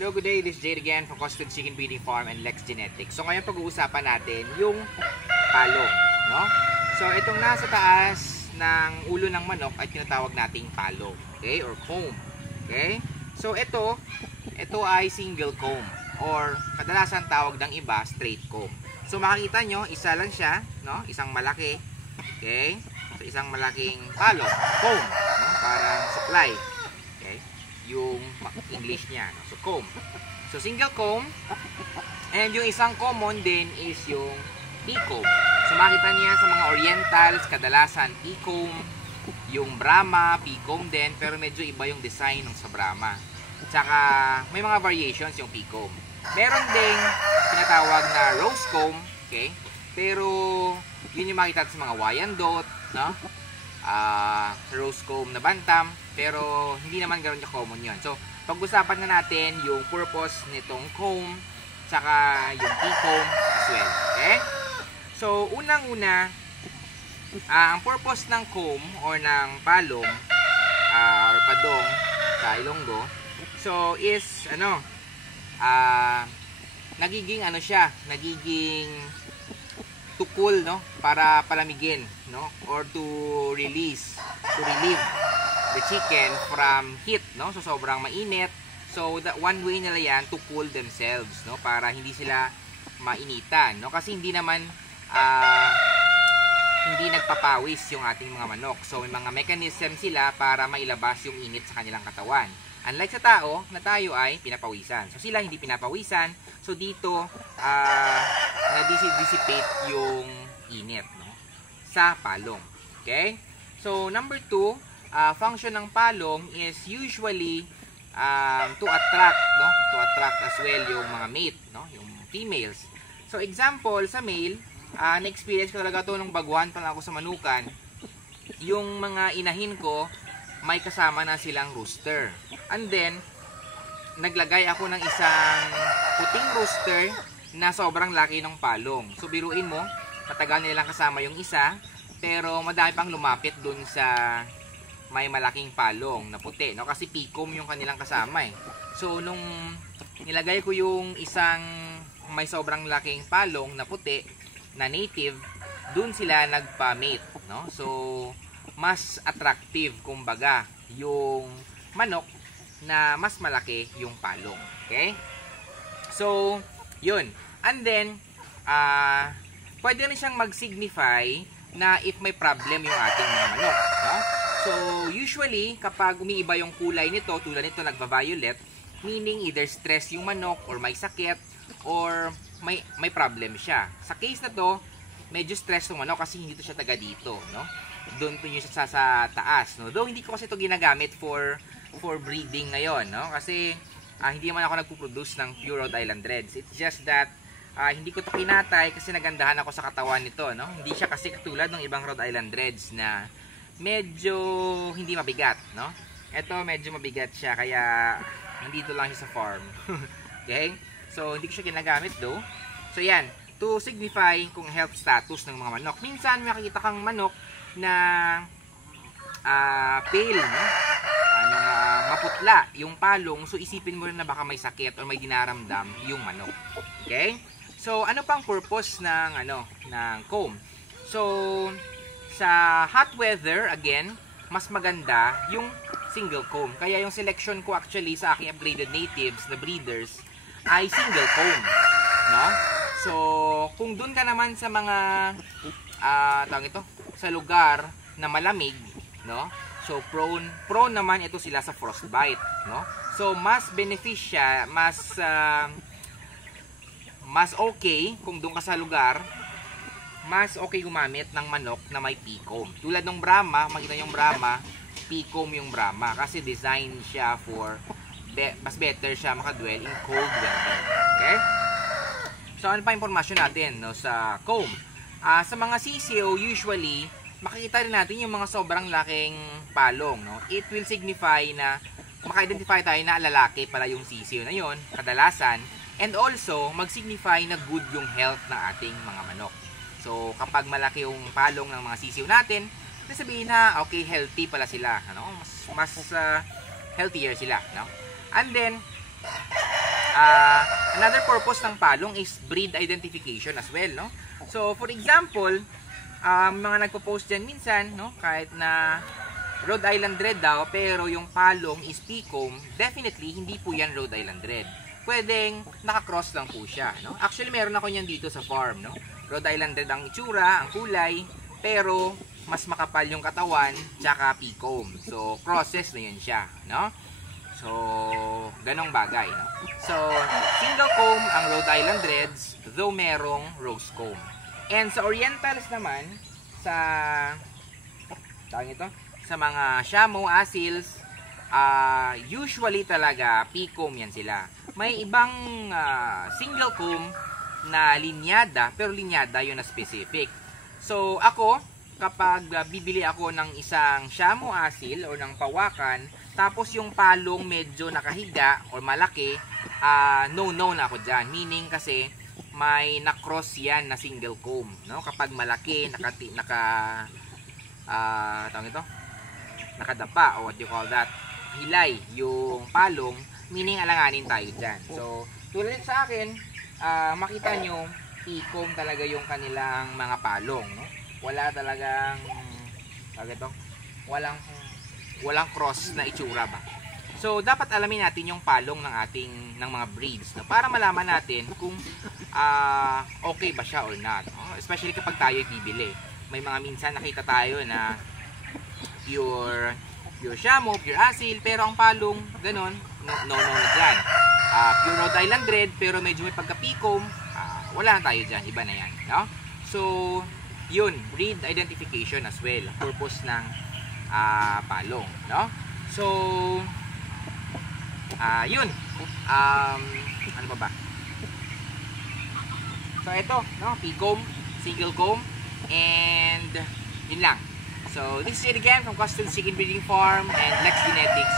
Hello, good day. This is Jade again from Costed Chicken Breeding Farm and Lex Genetics. So ngayon pag-uusapan natin yung palong, no? So itong nasa taas ng ulo ng manok ay tinatawag nating palong, okay? Or comb, okay? So ito ay single comb or kadalasan tawag ng iba straight comb. So makikita nyo, isa lang siya, no? Isang malaki, okay? So isang malaking palong, comb, no? Parang supply. Yung English niya, no? So comb, so single comb, and yung isang common din is yung P-comb. So makita niya sa mga orientals kadalasan P-comb, yung Brahma P-comb din, pero medyo iba yung design ng sa Brahma. Tsaka may mga variations yung P-comb. Meron ding tinatawag na rose comb, okay, pero yun yung makita sa mga Wyandotte, no? Rose comb na bantam, pero hindi naman ganoon ka-common yun. So, pag-usapan na natin yung purpose nitong comb tsaka yung P-comb as well. Okay? So, unang-una, ang purpose ng comb or ng palong or padong sa Ilonggo, so is nagiging nagiging to cool, no, para palamigin, no, or to relieve the chicken from heat, no, so sobrang mainit. So that one way nila yan to cool themselves, no, para hindi sila mainitan, no, kasi hindi naman hindi nagpapawis yung ating mga manok. So may mga mechanism sila para mailabas yung init sa kanilang katawan. Unlike sa tao, na tayo ay pinapawisan. So sila hindi pinapawisan. So dito na-dissipate yung init, no, sa palong. Okay? So number 2, function ng palong is usually to attract, no, to attract as well yung mga mate, no, yung females. So example sa male, na-experience ko talaga to nung baguhan pa lang ako sa manukan. Yung mga inahin ko may kasama na silang rooster. And then, naglagay ako ng isang puting rooster na sobrang laki ng palong. So, biruin mo, matagal nilang kasama yung isa, pero madami pang lumapit dun sa may malaking palong na puti, no? Kasi P-comb yung kanilang kasama eh. So, nung nilagay ko yung isang may sobrang laking palong na puti, na native, dun sila nagpa-mate, no? So, mas attractive kumbaga yung manok na mas malaki yung palong. Okay? So, yun. And then, pwede rin siyang mag-signify na if may problem yung ating mga manok. No? So, usually, kapag umiiba yung kulay nito, tulad nito nagva-violet, meaning either stress yung manok or may sakit or may problem siya. Sa case na to, medyo stress yung manok kasi hindi to siya taga dito, no? Doon po yung sa taas, no? Though hindi ko kasi ito ginagamit for breeding ngayon, no? Kasi hindi naman ako nagpo-produce ng pure Rhode Island Reds. It's just that hindi ko to kinatay kasi nagandahan ako sa katawan nito, no? Hindi siya kasi katulad ng ibang Rhode Island Reds na medyo hindi mabigat, no? Ito medyo mabigat siya kaya nandito lang siya sa farm. Okay? So hindi ko siya ginagamit though. So yan, to signify kung health status ng mga manok. Minsan makikita kang manok na pale, no? Maputla yung palong, so isipin mo rin na baka may sakit o may dinaramdam yung manok. Okay? So ano pang purpose ng ng comb? So sa hot weather, again, mas maganda yung single comb. Kaya yung selection ko actually sa aking upgraded natives na breeders ay single comb, no? So kung doon ka naman sa mga tawag ito, sa lugar na malamig, no? So prone naman ito sila sa frostbite, no? So mas beneficial, mas okay kung doon ka sa lugar, mas okay gumamit ng manok na may P-comb. Tulad ng Brahma, makita yung Brahma, P-comb yung Brahma kasi design siya for mas better siya makadwell in cold weather. Okay? So ano pa impormasyon natin, no, sa comb? Sa mga CCO, usually makikita rin natin yung mga sobrang laking palong, no? It will signify na maka-identify tayo na lalaki pala yung CCO na yon, kadalasan, and also mag-signify na good yung health ng ating mga manok. So kapag malaki yung palong ng mga CCO natin, sabihin na okay, healthy pala sila, ano? Mas healthier sila, no? And then Another purpose ng palong is breed identification as well, no? So, for example, mga nagpo-post dyan minsan, no? Kahit na Rhode Island Red daw, pero yung palong is Pecomb, definitely, hindi po yan Rhode Island Red. Pwedeng nakakross lang po siya, no? Actually, meron ako yan dito sa farm, no? Rhode Island Red ang itsura, ang kulay, pero mas makapal yung katawan, tsaka Pecomb. So, crosses na yun siya, no? So, ganong bagay, no? So, single comb ang Rhode Island Reds, though merong rose comb. And sa Orientals naman, sa mga Shamo, Asils, usually talaga Pecomb yan sila. May ibang single comb na linyada, pero linyada yun na specific. So, ako, kapag bibili ako ng isang Shamo Asil o ng pawakan, tapos yung palong medyo nakahiga o malaki, no na ako dyan. Meaning kasi may na-cross yan na single comb, no? Kapag malaki, nakadapa, o what you call that, hilay yung palong, meaning alanganin tayo dyan. So, tulad sa akin, makita nyo, Pecomb talaga yung kanilang mga palong, no? Wala talagang walang cross na itsura ba. So dapat alamin natin yung palong ng mga breeds, no? Para malaman natin kung okay ba siya or not, no? Especially kapag tayo bibili. May mga minsan nakita tayo na pure Shamo, pure Asil, pero ang palong ganon, no na dyan. Pure Rhode Island Red, pero medyo may pagka-Pecomb, wala na tayo dyan, iba na yan, no? So yun, breed identification as well, purpose ng palong, no? So yun, ano ba? So ito, no, Pecomb, single comb, and yun lang. So this is it again from Custom Chicken Breeding Farm and Lex Genetics.